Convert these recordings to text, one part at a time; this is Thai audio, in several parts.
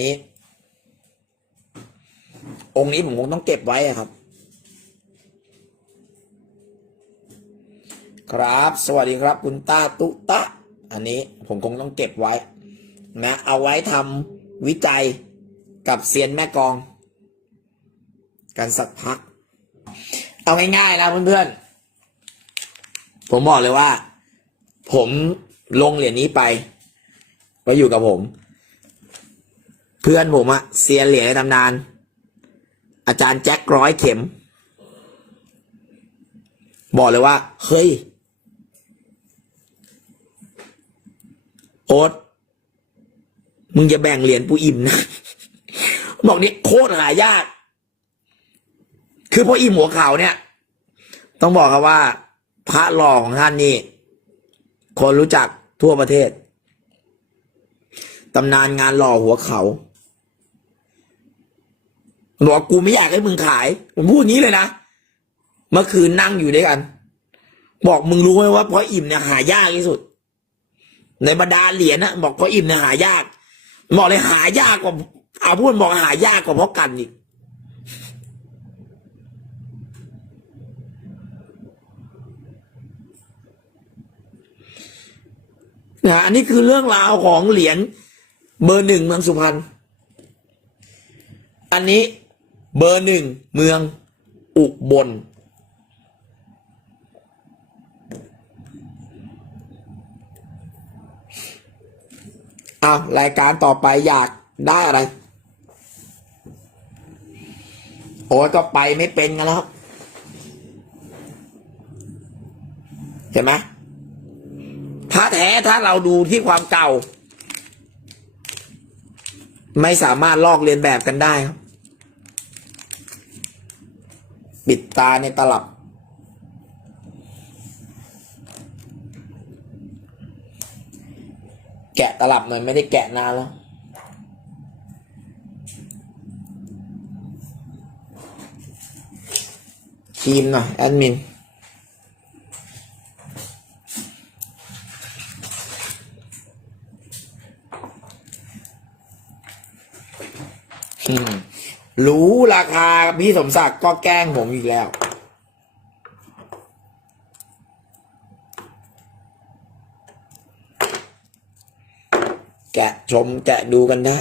นี้ องค์นี้ผมคงต้องเก็บไว้ครับ ครับ สวัสดีครับ คุณตาตุตะ อันนี้ผมคงต้องเก็บไว้ นะ เอาไว้ทำวิจัยกับเซียนแม่กอง กันสักพัก เอาง่ายๆนะเพื่อนๆ ผมบอกเลยว่า ผมลงเหรียญนี้ไปก็อยู่กับผม เพื่อนผมอะเซียนเหรียญในตำนาน อาจารย์แจ็คร้อยเข็ม บอกเลยว่า เฮ้ย โอ๊ตมึงจะแบ่งเหรียญปูอิ่มนะ บอกนี่โคตรหายาก คือพออิ่มหัวเขาเนี่ย ต้องบอกครับว่า พระหล่อของท่านนี่ คนรู้จักทั่วประเทศตำนานงานหล่อหัวเขา บอกกูไม่อยากให้มึงขาย ผมพูดอย่างนี้เลยนะ เมื่อคืนนั่งอยู่ด้วยกัน บอกมึงรู้ไหมว่าพราะอิ่มเนี่ยหายากที่สุด ในบรรดาเหรียญนะบอกพราะอิ่มเนี่ยหายาก บอกเลยหายากกว่าอาพูดบอกหายากกว่าเพราะกันอีกนะอันนี้คือเรื่องราวของเหรียญเบอร์หนึ่งเมืองสุพรรณ อันนี้ เบอร์หนึ่งเมืองอุบลอ้าวรายการต่อไปอยากได้อะไร โอ้ยก็ไปไม่เป็นกันแล้วเห็นไหมพระแท้ถ้าเราดูที่ความเก่า ไม่สามารถลอกเลียนแบบกันได้ครับ ปิดตาในตลับ แกะตลับหน่อยไม่ได้แกะนานแล้วทีมหน่อยแอดมินอืม รู้ราคาพี่สมศักดิ์ก็แกล้งผมอีกแล้ว แกะชมแกะดูกันได้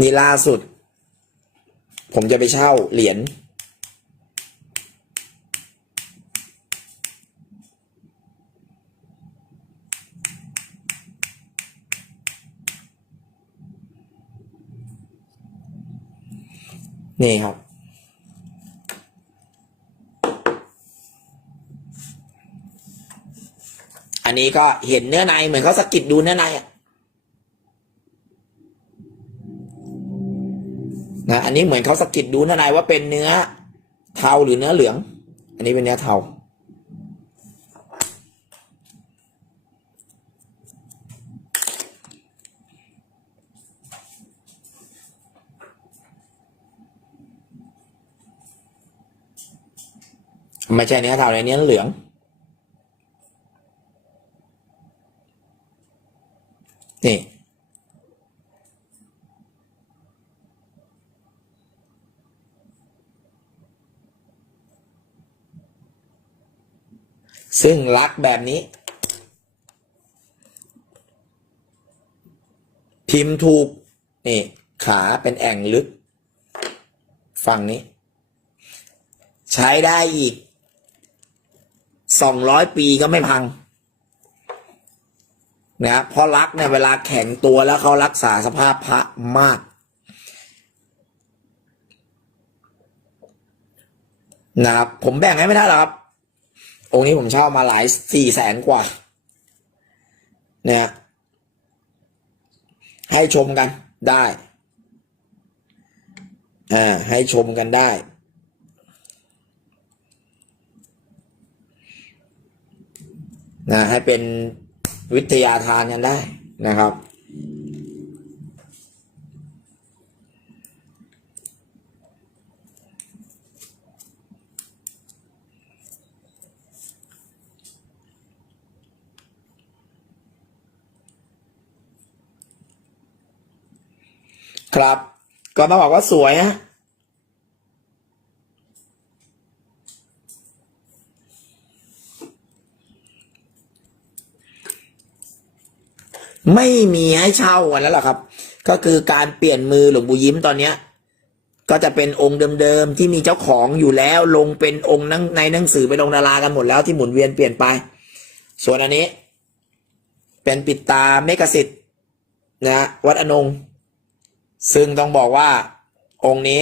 นี่ล่าสุด ผมจะไปเช่าเหรียญ นี่ครับ อันนี้ก็เห็นเนื้อในเหมือนเขาสกิดดูเนื้อในอะนะอันนี้เหมือนเขาสกิดดูเนื้อในว่าเป็นเนื้อเทาหรือเนื้อเหลือง อันนี้เป็นเนื้อเทา ไม่ใช่เนื้อเทาในเนื้อเหลือง นี่ซึ่งรักแบบนี้ พิมพ์ถูก นี่ ขาเป็นแอ่งลึก ฝั่งนี้ ใช้ได้อีก สองร้อยปีก็ไม่พังนะครับเพราะรักเนี่ยเวลาแข็งตัวแล้วเขารักษาสภาพพระมากนะครับผมแบ่งให้ไม่ได้หรอกครับ องค์นี้ผมเช่ามาหลายสี่แสนกว่า เนี่ยให้ชมกันได้ อ่า ให้ชมกันได้ นะให้เป็นวิทยาทานกันได้นะครับ ครับ ก็ต้องบอกว่าสวยฮะ ไม่มีให้เช่ากันแล้วล่ะครับ ก็คือการเปลี่ยนมือหลวงปู่ยิ้มตอนเนี้ย ก็จะเป็นองค์เดิมๆที่มีเจ้าของอยู่แล้วลงเป็นองค์ในหนังสือไปลงดารากันหมดแล้วที่หมุนเวียนเปลี่ยนไป ส่วนอันนี้ เป็นปิดตาเมกสิทธิ์นะฮะวัดอนง ซึ่งต้องบอกว่าองค์นี้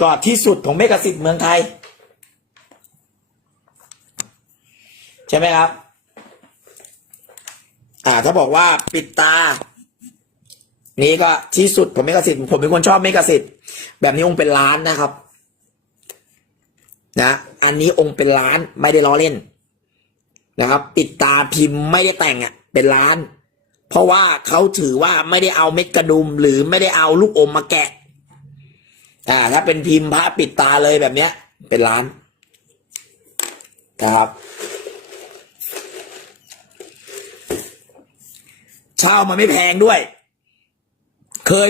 ก็ที่สุดของเมกสิทธิ์เมืองไทย ใช่ไหมครับ อ่า ถ้าบอกว่าปิดตา นี่ก็ที่สุดของเมกสิทธิ์ผมเป็นคนชอบเมกสิทธิ์แบบนี้องค์เป็นล้านนะครับ นะ อันนี้องค์เป็นล้านไม่ได้ล้อเล่นนะครับ ปิดตาพิมพ์ไม่ได้แต่งอะ เป็นล้าน เพราะว่าเขาถือว่าไม่ได้เอาเม็ดกระดุมหรือไม่ได้เอาลูกอมมาแกะ อ่า ถ้าเป็นพิมพ์พระปิดตาเลยแบบเนี้ย เป็นล้านนะครับ เช่ามันไม่แพงด้วย เคย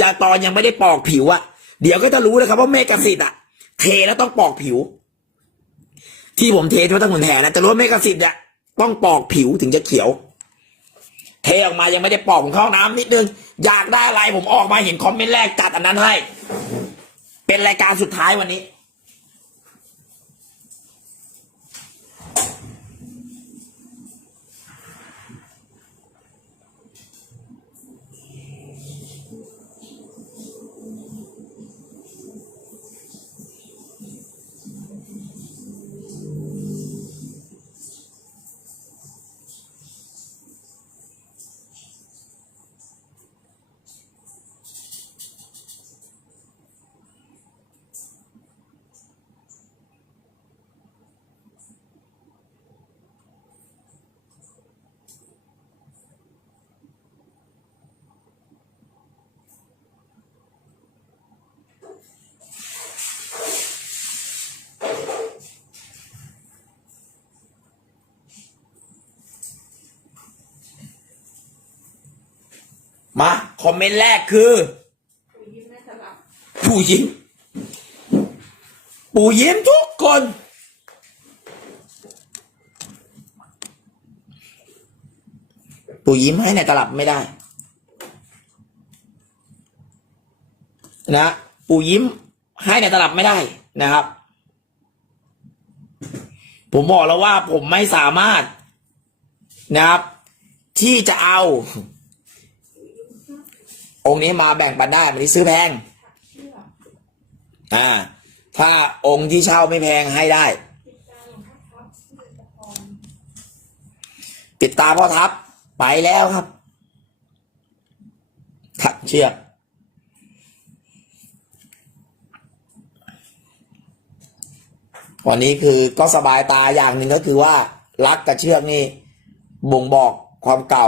ยาตอนยังไม่ได้ปอกผิวอะเดี๋ยวก็จะรู้เลยครับว่าเมกะสิทธิ์อะเทแล้วต้องปอกผิว ที่ผมเททั่วทั้องหมดแถนะจะรู้ว่าเมกะสิทธิ์อะต้องปอกผิวถึงจะเขียว เทออกมายังไม่ได้ปอกผมเข้าน้ำนิดนึง อยากได้อะไรผมออกมาเห็นคอมเมนต์แรกจัดอันนั้นให้ เป็นรายการสุดท้ายวันนี้ มา คอมเมนต์แรกคือ ปู่ยิ้มน่าจะหลับปู่ยิ้ม ปู่ยิ้มทุกคน ปู่ยิ้มให้ในตลับไม่ได้ นะปู่ยิ้มให้ในตลับไม่ได้นะครับ ผมบอกแล้วว่าผมไม่สามารถนะครับ ที่จะเอา องค์นี้มาแบ่งปันได้มันนี้ซื้อแพงเชื่ออ่า ถ้าองค์ที่เช่าไม่แพงให้ได้ติดตาหลวงพ่อทับที่ตะพรติดตาพ่อทัพไปแล้วครับถักเชือกวันนี้คือก็สบายตาอย่างหนึ่งก็คือว่ารักกับเชือกนี่บ่งบอกความเก่า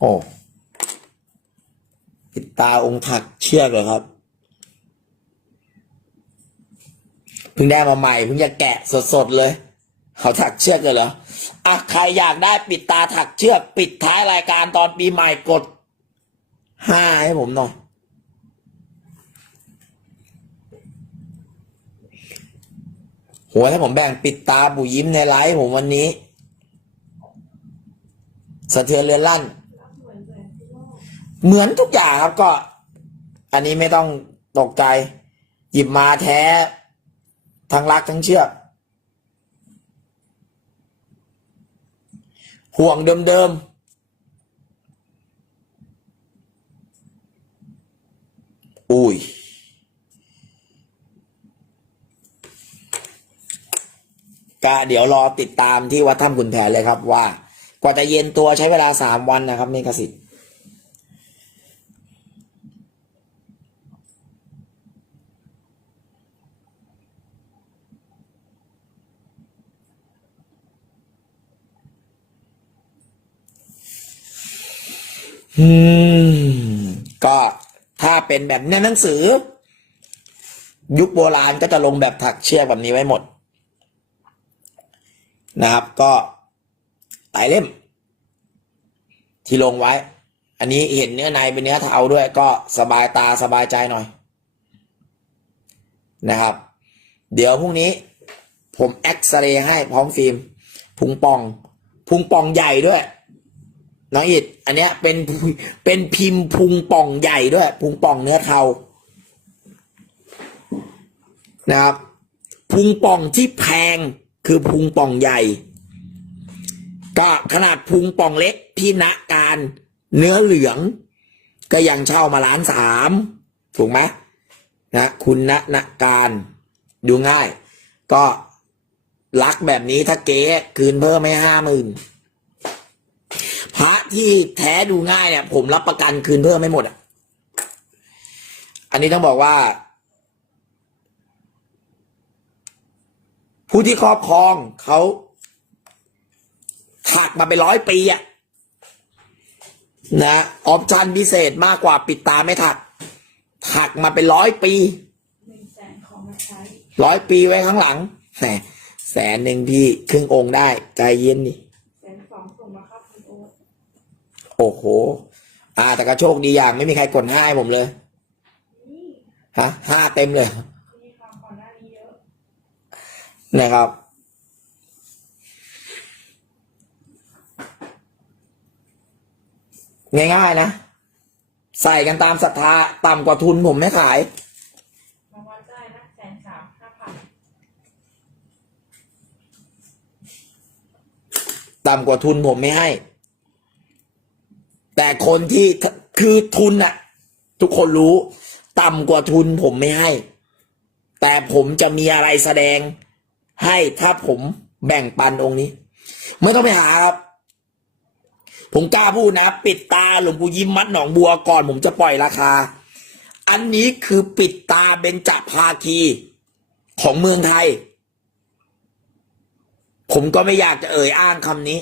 โอ้ปิดตาองค์ถักเชือกเหรอครับเพิ่งได้มาใหม่เพิ่งจะแกะสดๆเลย เขาถักเชือกเลยเหรออะใครอยากได้ปิดตาถักเชือก ปิดท้ายรายการตอนปีใหม่กดห้าให้ผมหน่อยหัวถ้าผมแบ่งปิดตาบุยิ้มในไลฟ์ผมวันนี้ สะเทือนเรือนลั่นเหมือนที่โลก เหมือนทุกอย่างครับก็ อันนี้ไม่ต้องตกใจ หยิบมาแท้ ทั้งรักทั้งเชือกห่วงเดิมๆ อุ้ย ก็เดี๋ยวรอติดตามที่วัดถ้ำขุนแผนเลยครับว่า กว่าจะเย็นตัวใช้เวลาสามวันนะครับเมกสิทธิ อืม ก็ถ้าเป็นแบบในหนังสือ ยุคโบราณก็จะลงแบบถักเชือกแบบนี้ไว้หมด นะครับ ก็หลายเล่ม ที่ลงไว้ อันนี้เห็นเนื้อในเป็นเนื้อเทาด้วย ก็สบายตาสบายใจหน่อย นะครับ เดี๋ยวพรุ่งนี้ ผมเอ็กซเรย์ให้พร้อมฟิล์มพุงป่อง พุงป่องใหญ่ด้วย น้องอิดอันเนี้ยเป็นเป็นพิมพ์พุงป่องใหญ่ด้วย พุงป่องเนื้อเทานะครับ พุงป่องที่แพงคือพุงป่องใหญ่ ก็ขนาดพุงป่องเล็กพี่ณการเนื้อเหลือง ก็ยังเช่ามาล้านสามถูกไหมนะคุณณณการดูง่าย ก็รักแบบนี้ถ้าเก๊คืนเพิ่มไม่ห้าหมื่น พระที่แท้ดูง่ายเนี่ย ผมรับประกันคืนเพิ่มไม่หมดอะ อันนี้ต้องบอกว่า ผู้ที่ครอบครองเขาถักมาเป็นร้อยปีอะนะออปชันพิเศษมากกว่าปิดตาไม่ถัก ถักมาเป็นร้อยปีร้อยปีไว้ข้างหลังแสนหนึ่งพี่ครึ่งองค์ได้ ใจเย็นดิแสนสองส่งมาเข้าคุณโอ๊ต โอ้โห อ่า แต่ก็โชคดีอย่างไม่มีใครกดห้าให้ผมเลยนี่ฮะห้าเต็มเลยมีความก่อนหน้านี้เยอะนะครับ ง่ายๆนะ ใส่กันตามศรัทธาต่ำกว่าทุนผมไม่ขายมาวัดได้นะแสนสามห้าพันต่ำกว่าทุนผมไม่ให้แต่ คนที่คือทุนน่ะทุกคนรู้ ต่ำกว่าทุนผมไม่ให้ แต่ผมจะมีอะไรแสดง ให้ถ้าผมแบ่งปันองค์นี้ ไม่ต้องไปหาครับ ผมกล้าพูดนะ ปิดตาหลวงปู่ยิ้มมัดหนองบัวก่อนผมจะปล่อยราคา อันนี้คือปิดตาเบญจภาคีของเมืองไทย ผมก็ไม่อยากจะเอ่ยอ้างคำนี้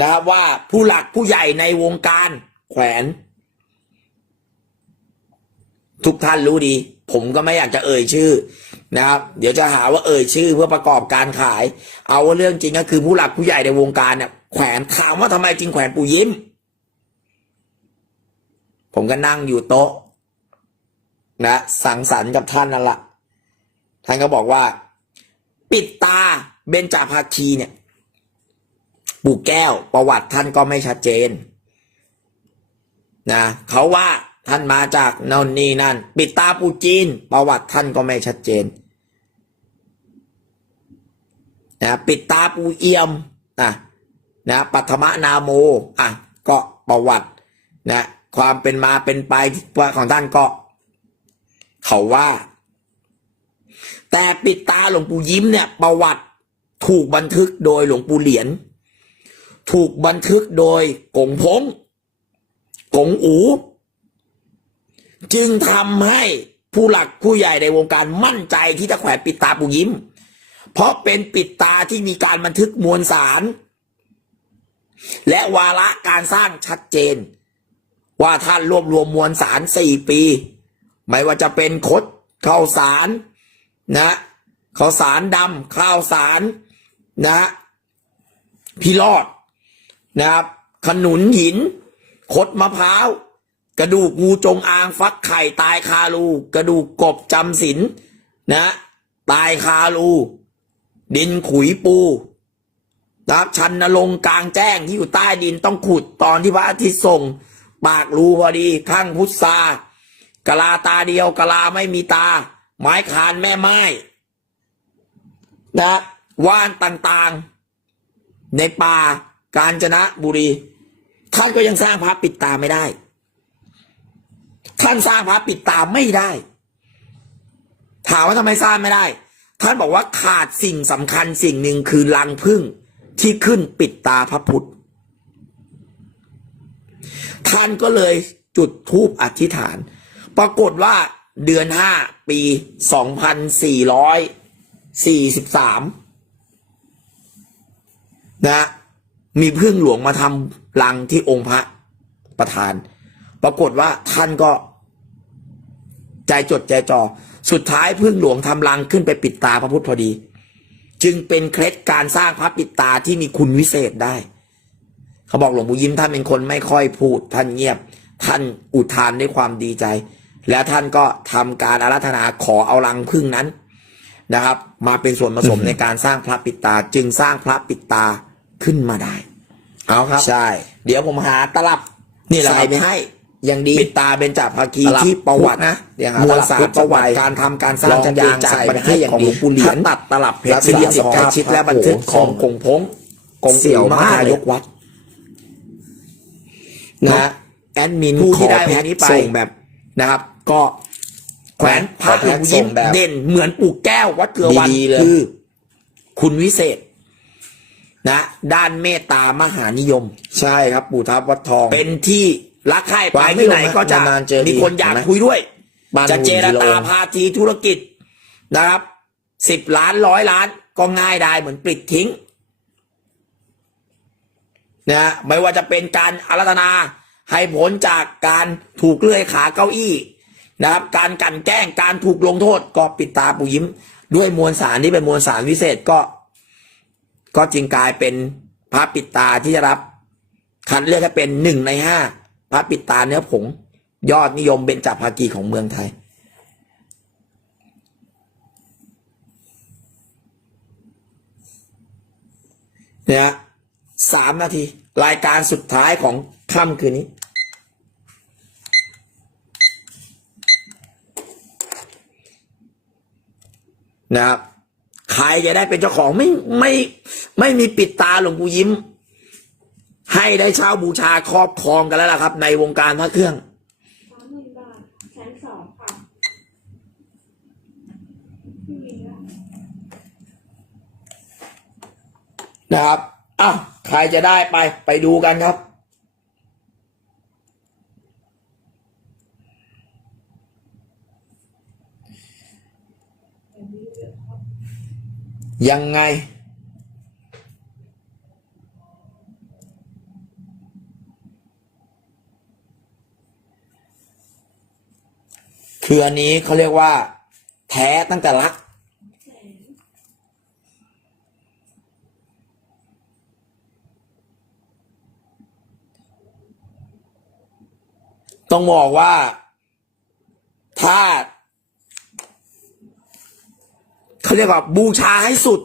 นะครับว่าผู้หลักผู้ใหญ่ในวงการแขวน ทุกท่านรู้ดี ผมก็ไม่อยากจะเอ่ยชื่อนะครับ เดี๋ยวจะหาว่าเอ่ยชื่อเพื่อประกอบการขาย เอาว่าเรื่องจริงก็คือผู้หลักผู้ใหญ่ในวงการเนี่ยแขวนถามว่าทำไมจริงแขวนปู่ยิ้ม ผมก็นั่งอยู่โต๊ะ นะสังสรรค์กับท่านนั่นแหละท่านก็บอกว่า ปิดตาเบญจภาคีเนี่ย ปู่แก้วประวัติท่านก็ไม่ชัดเจนนะเขาว่าท่านมาจากนนนี่นั่น ปิดตาปู่จีน ประวัติท่านก็ไม่ชัดเจนนะปิดตาปู่เอี่ยมนะนะปัทมนาโมอะก็ประวัตินะความเป็นมาเป็นไปของท่านก็ เขาว่า แต่ปิดตาหลวงปู่ยิ้มเนี่ย ประวัติถูกบันทึกโดยหลวงปู่เหรียญ ถูกบันทึกโดยกงพงกงอู จึงทำให้ผู้หลักผู้ใหญ่ในวงการมั่นใจที่จะแขวนปิดตาปูยิ้ม เพราะเป็นปิดตาที่มีการบันทึกมวลสาร และวาระการสร้างชัดเจน ว่าท่านรวบรวมมวลสารสี่ปี ไม่ว่าจะเป็นคดข้าวสารนะข้าวสารดำข้าวสารนะพี่รอด นะครับ ขนุนหิน คดมะพร้าว กระดูกงูจงอางฟักไข่ตายคารู กระดูกกบจำศีลนะ ตายคารู ดินขุยปูนะครับชันนลงกลางแจ้งที่อยู่ใต้ดินต้องขุดตอนที่พระอาทิตย์ส่ง ปากรูพอดีข้างพุทธากะลาตาเดียวกะลาไม่มีตา ไม้คานแม่ไม้นะว่านต่างๆ ในป่า กาญจนบุรี ท่านก็ยังสร้างพระปิดตาไม่ได้ ท่านสร้างพระปิดตาไม่ได้ ถามว่าทำไมสร้างไม่ได้ ท่านบอกว่าขาดสิ่งสำคัญสิ่งหนึ่งคือลังพึ่งที่ขึ้นปิดตาพระพุทธ ท่านก็เลยจุดธูปอธิษฐาน ปรากฏว่าเดือนห้าปีสองพันสี่ร้อยสี่สิบสามนะ มีพึ่งหลวงมาทำรังที่องค์พระประธาน ปรากฏว่าท่านก็ ใจจดใจจ่อสุดท้ายพึ่งหลวงทำรังขึ้นไปปิดตาพระพุทธพอดี จึงเป็นเคล็ดการสร้างพระปิดตาที่มีคุณวิเศษได้ เขาบอกหลวงปู่ยิ้มท่านเป็นคนไม่ค่อยพูดท่านเงียบ ท่านอุทานด้วยความดีใจ และท่านก็ทำการอาราธนาขอเอารังพึ่งนั้นนะครับ มาเป็นส่วนผสมในการสร้างพระปิดตา จึงสร้างพระปิดตา ขึ้นมาได้ เอาครับ ใช่ เดี๋ยวผมหาตลับนี่แหละใส่ไปให้ยังดีปิดตาเบญจภาคีตลับที่ประวัตินะเดี๋ยวหามวลสารตลับประวัติพุทธการทำการสร้างลองจักรยางจากใส่ประไปเทให้ศอย่างของดีหลวงปู่เหรียญถ้าตัดตลับเพชรเป็นลิขสิทธิ์ใกล้ชิดและบันทึกของกงพงกงเสี่เสี่ยยววมมากหายกวัดนะแอดมินผู้ผู้ที่ที่ได้ได้วัวันนนี้นี้ไปไปส่งแบบนะครับ ก็แขวนพระหลวงปู่ยิ้มส่งแบบเด่นเหมือนปู่แก้ววัดเกลือวันดีๆเลยคือ คุณวิเศษ นะ ด้านเมตตามหานิยม ใช่ครับ ปู่ทับวัดทอง เป็นที่รักใคร่ไปวางไม่ที่ไหนลงนะก็จะนานๆเจอทีมีคนอยากเห็นไหมคุยด้วย บ้านจะเจรหุ่นกิโลตาพาทีธุรกิจนะครับสิบล้านร้อยล้านก็ง่ายได้เหมือนปลิดทิ้งนะฮะไม่ว่าจะเป็นการอารัธนาให้ผลจากการถูกเลื่อยขาเก้าอี้นะครับ การกลันแกล้งการถูกลงโทษก็ปิดตาปูยิ้ม ด้วยมวลสารที่เป็นมวลสารวิเศษก็ ก็จึงกลายเป็นพระปิดตาที่จะรับ คัดเลือกให้เป็นหนึ่งในห้าพระปิดตาเนื้อผง ยอดนิยมเบญจภาคีของเมืองไทย เนี่ยสามนาที รายการสุดท้ายของค่ำคืนนี้นะครับ ใครจะได้เป็นเจ้าของไม่ไม่ไม่มีปิดตาหลวงปู่ยิ้ม ให้ได้เช่าบูชาครอบครองกันแล้วล่ะครับ ในวงการพระเครื่องสามหมื่นบาทแสนสองค่ะนะครับอ้าวใครจะได้ไปไปดูกันครับ ยังไง คืออันนี้เขาเรียกว่า แท้ตั้งแต่รัก ต้องบอกว่าถ้า เขาเรียกว่าบูชาให้สุด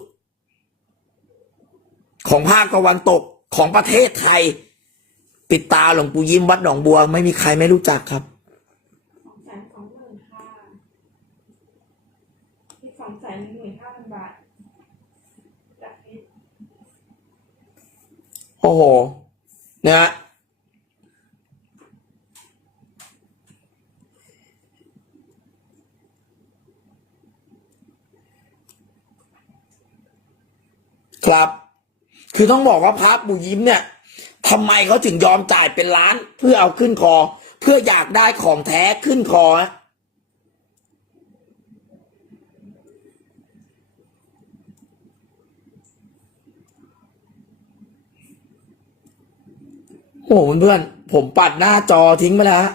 ของภาคตะวันตกของประเทศไทย ปิดตาหลวงปู่ยิ้มวัดหนองบัว ไม่มีใครไม่รู้จักครับสองแสนสองหมื่นค่ะอีกสองแสนหนึ่งหมื่นห้าพันบาทจากนี้โอ้โหนะฮะ ครับ คือต้องบอกว่าพระปู่ยิ้มเนี่ยทำไมเขาถึงยอมจ่ายเป็นล้าน เพื่อเอาขึ้นคอ เพื่ออยากได้ของแท้ขึ้นคอฮะโอ้โหเพื่อนผมปัดหน้าจอทิ้งไปแล้ว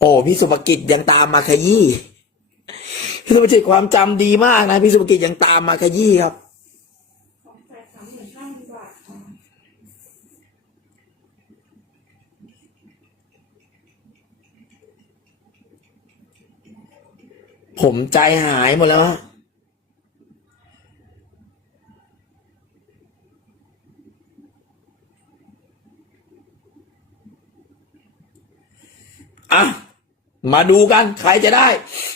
โอ้พี่สุภกิจยังตามมาขยี้พี่สุภกิจความจำดีมากนะพี่สุภกิจยังตามมาขยี้ครับผมใจหายหมดแล้วฮะอะ มาดูกัน ใครจะได้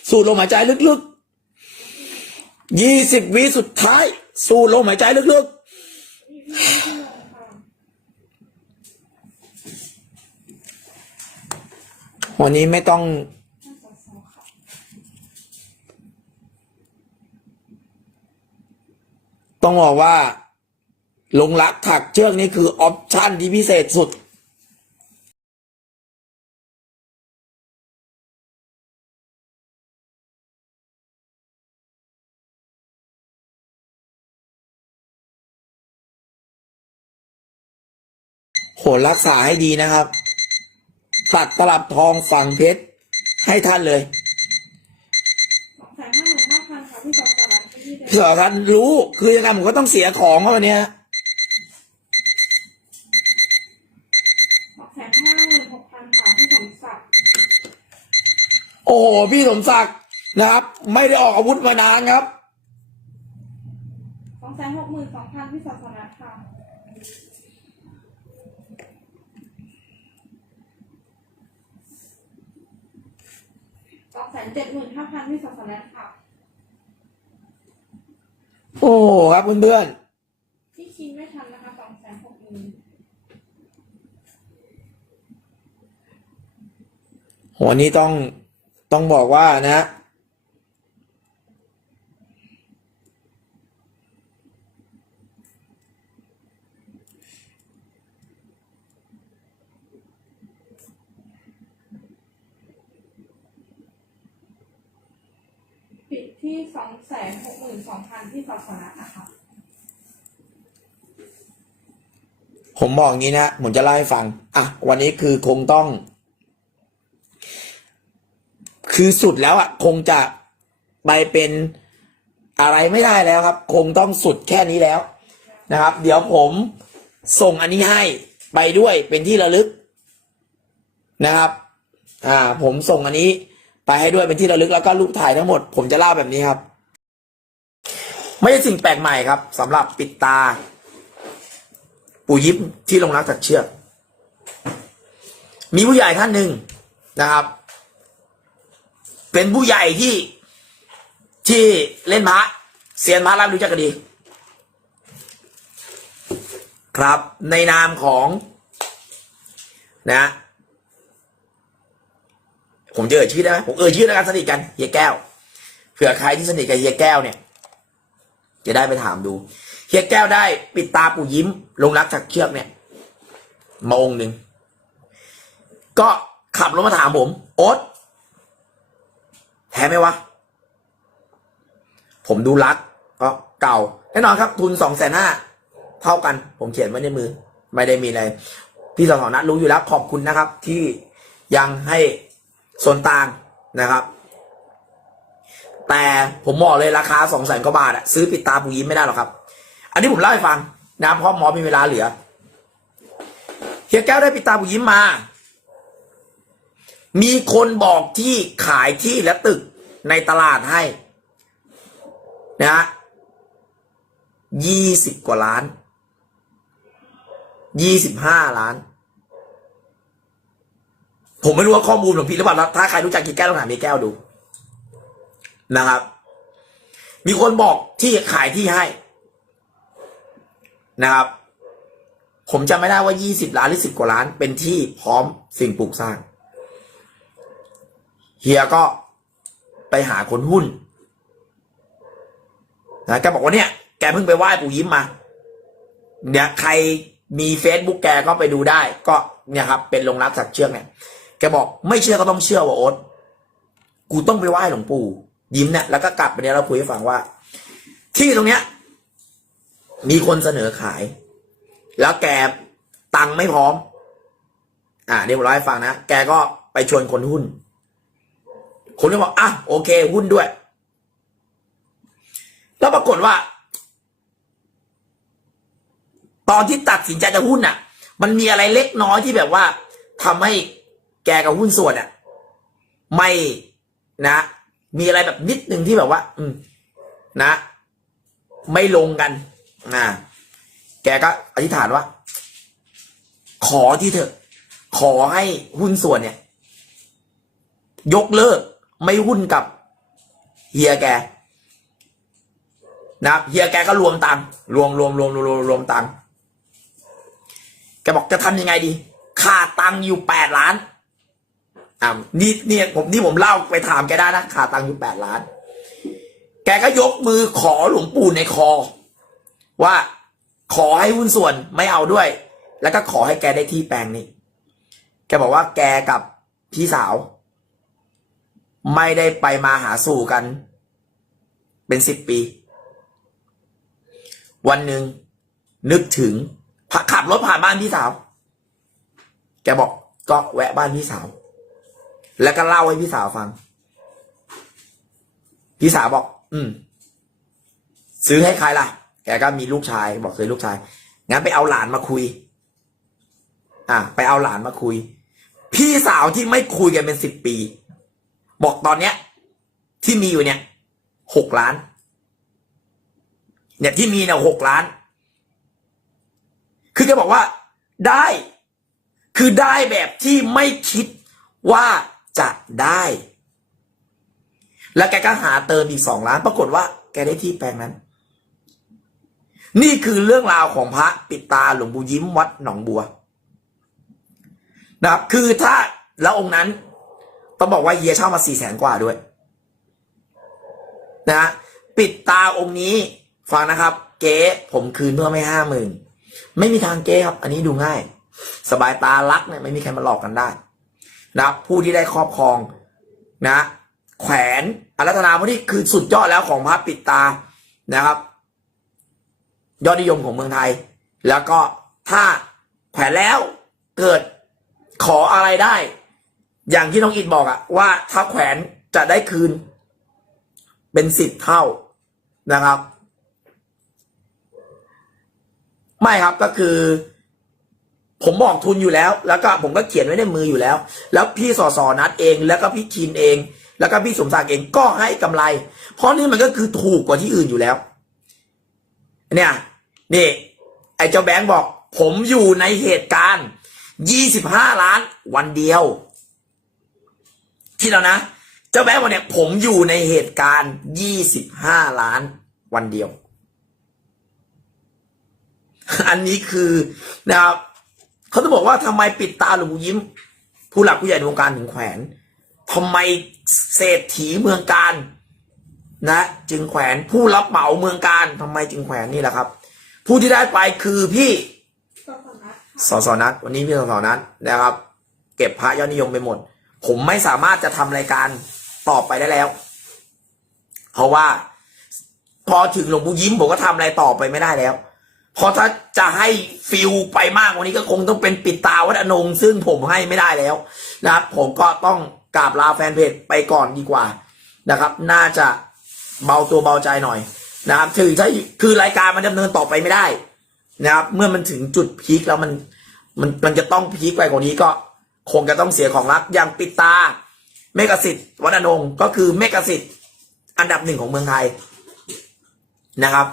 สูดลมหายใจลึกๆยี่สิบวิสุดท้าย สูดลมหายใจลึกๆวันนี้ไม่ต้อง ต้องบอกว่า ลงรักถักเชือกนี่คือออปชั่นที่พิเศษสุด รักษาให้ดีนะครับตัดตลับทองฝังเพชรให้ท่านเลยสองแสนห้าหมื่นห้าพันค่ะพี่สองสลัดที่เดิมพี่สอท่านรู้คือยังไงผมก็ต้องเสียของเขาวันนี้สองแสนห้าหมื่นหกพันค่ะพี่สมศักดิ์โอ้โหพี่สมศักดิ์นะครับ ไม่ได้ออกอาวุธมานานครับสองแสนหกหมื่นสองพันพี่สองสลัดค่ะ สองแสนเจ็ดหมื่นห้าพันพี่สองสลัดค่ะ โอ้โหครับเพื่อนที่คิดไม่ทันนะคะสองแสนหกหมื่นๆโหวันนี้ต้องต้องบอกว่านะ ปิด ที่สองแสนหกหมื่นสองพันพี่สองสลัดนะคะผมบอกงี้นะผมจะเล่าให้ฟัง อะ วันนี้คือคงต้อง คือสุดแล้วอะ คงจะไปเป็นอะไรไม่ได้แล้วครับ คงต้องสุดแค่นี้แล้วนะครับ เดี๋ยวผมส่งอันนี้ให้ไปด้วยเป็นที่ระลึกนะครับ อ่า ผมส่งอันนี้ ไปให้ด้วยเป็นที่ระลึกแล้วก็รูปถ่ายทั้งหมด ผมจะเล่าแบบนี้ครับ ไม่ใช่สิ่งแปลกใหม่ครับสำหรับปิดตา ปู่ยิบที่ลงรักตัดเชือก มีผู้ใหญ่ท่านหนึ่งนะครับ เป็นผู้ใหญ่ที่ที่เล่นพระเซียนพระรับรู้จักกันดี ครับในนามของนะ ผมจะเอ่ยชื่อได้ไหมผมเอ่ยชื่อแล้วกันสนิทกันเฮียแก้วเผื่อใครที่สนิทกับเฮียแก้วเนี่ย จะได้ไปถามดูเฮียแก้วได้ปิดตาปู่ยิ้ม ลงรักจากเชือกเนี่ยมาองหนึ่งก็ขับรถมาถามผม โอ๊ตแท้ไหมวะ ผมดูรักก็เก่าแน่นอนครับ ทุนสองแสนห้าเท่ากัน ผมเขียนไว้ในมือ ไม่ได้มีอะไร พี่สสนัทรู้อยู่แล้วขอบคุณนะครับ ที่ยังให้ ส่วนต่างนะครับ แต่ผมบอกเลยราคาสองแสนกว่าบาทอะซื้อปิดตาปูยิ้มไม่ได้หรอกครับ อันนี้ผมเล่าให้ฟังนะเพราะหมอมีเวลาเหลือเฮียแก้วได้ปิดตาปูยิ้มมา มีคนบอกที่ขายที่และตึกในตลาดให้นะฮะยี่สิบกว่าล้านยี่สิบห้าล้าน ผมไม่รู้ว่าข้อมูลของพี่หรือเปล่านะถ้าใครรู้จักเฮีแก้วลองถามเฮีแก้วดูนะครับ มีคนบอกที่ขายที่ให้นะครับ ผมจำไม่ได้ว่ายี่สิบล้านหรือสิบกว่าล้าน เป็นที่พร้อมสิ่งปลูกสร้าง เฮียก็ไปหาคนหุ้นนะแกบอกว่าเนี่ย แกเพิ่งไปไหว้ปู่ยิ้มมาเนี่ยใครมีเฟซบุ๊กแกก็ไปดูได้ ก็เนี่ยครับ เป็นลงรักสักเชือกเนี่ย แกบอกไม่เชื่อก็ต้องเชื่อว่าโอ๊ตกูต้องไปไหว้หลวงปู่ ยิ้มเนี่ยแล้วก็กลับไปเนี่ยเราคุยให้ฟังว่า ที่ตรงเนี้ย มีคนเสนอขาย แล้วแกตังไม่พร้อม อ่าเดี๋ยวผมเล่าให้ฟังนะแกก็ไปชวนคนหุ้น คนก็บอกอะโอเค หุ้นด้วย แล้วปรากฏว่า ตอนที่ตัดสินใจจะหุ้นอะ มันมีอะไรเล็กน้อยที่แบบว่าทำให้ แกกับหุ้นส่วนอะไม่นะ มีอะไรแบบนิดหนึ่งที่แบบว่า อืม นะ ไม่ลงกันนะแกก็อธิษฐานว่า ขอที่เถอะ ขอให้หุ้นส่วนเนี่ย ยกเลิก ไม่หุ้นกับเฮียแกนะเฮียแกก็รวมตังรวมรวมรวมรวมรวมตังแกบอกจะทำยังไงดี ขาดตังอยู่แปดล้าน อ่านี่เนี่ยผมนี่ผมเล่าไปถามแกได้นะขาดตังค์อยู่แปดล้าน แกก็ยกมือขอหลวงปู่ในคอ ว่าขอให้หุ้นส่วนไม่เอาด้วย แล้วก็ขอให้แกได้ที่แปลงนี้ แกบอกว่าแกกับพี่สาว ไม่ได้ไปมาหาสู่กัน เป็นสิบปี วันหนึ่งนึกถึงขับรถผ่านบ้านพี่สาว แกบอกก็แวะบ้านพี่สาว แล้วก็เล่าให้พี่สาวฟัง พี่สาวบอก อืม ซื้อให้ใครล่ะ แกก็มีลูกชาย บอกเคยลูกชาย งั้นไปเอาหลานมาคุย อะ ไปเอาหลานมาคุย พี่สาวที่ไม่คุยกันเป็นสิบปี บอกตอนเนี้ย ที่มีอยู่เนี่ยหกล้าน เนี่ยที่มีเนี่ยหกล้าน คือแกบอกว่าได้ คือได้แบบที่ไม่คิดว่า จะได้ แล้วแกก็หาเติมอีกสองล้าน ปรากฏว่า แกได้ที่แปลงนั้น นี่คือเรื่องราวของพระปิดตาหลวงปู่ยิ้มวัดหนองบัว นะครับ คือถ้าแล้วองค์นั้นต้องบอกว่าเฮียเช่ามาสี่แสนกว่าด้วย นะฮะปิดตาองค์นี้ฟังนะครับ เก๊ผมคืนเพื่อไม่ห้าหมื่นไม่มีทางเก๊ครับ อันนี้ดูง่าย สบายตาลักเนี่ยไม่มีใครมาหลอกกันได้ นะผู้ที่ได้ครอบครองนะ แขวนอารัตนาพวกนี้คือสุดยอดแล้วของพระปิดตานะครับ ยอดนิยมของเมืองไทย แล้วก็ถ้าแขวนแล้วเกิดขออะไรได้ อย่างที่น้องอิดบอกอะว่าถ้าแขวนจะได้คืน เป็นสิบเท่านะครับ ไม่ครับก็คือ ผมบอกทุนอยู่แล้ว แล้วก็ผมก็เขียนไว้ในมืออยู่แล้ว แล้วพี่สอสอนัดเอง แล้วก็พี่คินเอง แล้วก็พี่สมศักดิ์เองก็ให้กำไร เพราะนี่มันก็คือถูกกว่าที่อื่นอยู่แล้ว เนี่ยนี่ไอ้เจ้าแบงค์บอก ผมอยู่ในเหตุการณ์ยี่สิบห้าล้านวันเดียวที่แล้วนะ เจ้าแบงค์บอกเนี่ยผมอยู่ในเหตุการณ์ยี่สิบห้าล้านวันเดียว อันนี้คือนะครับ เขาจะบอกว่าทำไมปิดตาหลวงปู่ยิ้ม ผู้หลักผู้ใหญ่ในวงการถึงแขวนทำไมเศรษฐีเมืองการนะ จึงแขวนผู้รับเหมาเมืองการทำไมจึงแขวนนี่แหละครับ ผู้ที่ได้ไปคือพี่สำนักค่ะสสนัทวันนี้พี่สสนัทนะครับ เก็บพระยอดนิยมไปหมด ผมไม่สามารถจะทำรายการต่อไปได้แล้ว เพราะว่า พอถึงหลวงปู่ยิ้มผมก็ทำอะไรต่อไปไม่ได้แล้ว เพราะถ้าจะให้ฟิลไปมากกว่านี้ก็คงต้องเป็นปิดตาวัดอนงซึ่งผมให้ไม่ได้แล้วนะครับ ผมก็ต้องกราบลาแฟนเพจไปก่อนดีกว่านะครับ น่าจะเบาตัวเบาใจหน่อยนะครับถือถ้าคือรายการมันดำเนินต่อไปไม่ได้นะครับ เมื่อมันถึงจุดพีคแล้วมันมันมันจะต้องพีคไปกว่านี้ก็คงจะต้องเสียของรักอย่างปิดตาเมกสิทธิ์วัดอนงก็คือเมกสิทธิ์อันดับหนึ่งของเมืองไทยนะครับ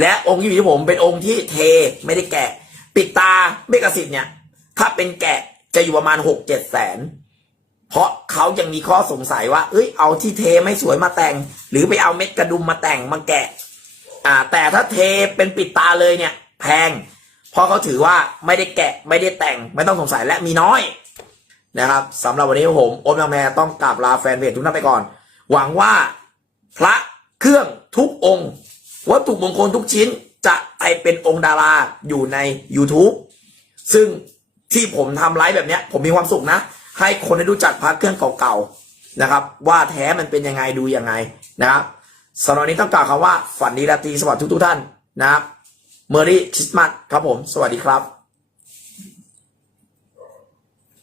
และองค์ที่อยู่ที่ผมเป็นองค์ที่เทไม่ได้แกะ ปิดตาเมกสิทธิ์เนี่ย ถ้าเป็นแกะจะอยู่ประมาณหกเจ็ดแสน เพราะเขายังมีข้อสงสัยว่า เอ้ยเอาที่เทไม่สวยมาแต่ง หรือไปเอาเม็ดกระดุมมาแต่งมาแกะ อ่า แต่ถ้าเทเป็นปิดตาเลยเนี่ย แพง เพราะเขาถือว่าไม่ได้แกะไม่ได้แต่งไม่ต้องสงสัยและมีน้อยนะครับสำหรับวันนี้ผมโอมยังแมต้องกราบลาแฟนเพจทุกท่านไปก่อน หวังว่าพระเครื่องทุกองค์ วัตถุมงคลทุกชิ้นจะไปเป็นองค์ดาราอยู่ใน YouTube ซึ่งที่ผมทำไลฟ์แบบเนี้ย ผมมีความสุขนะ ให้คนได้รู้จักพระเครื่องเก่าๆนะครับ ว่าแท้มันเป็นยังไงดูยังไงนะครับสำหรับนี้ต้องกล่าวคำว่าฝันดีราตรีสวัสดิ์ทุกๆท่านนะครับเมอรี่คริสต์มาสครับผม สวัสดีครับ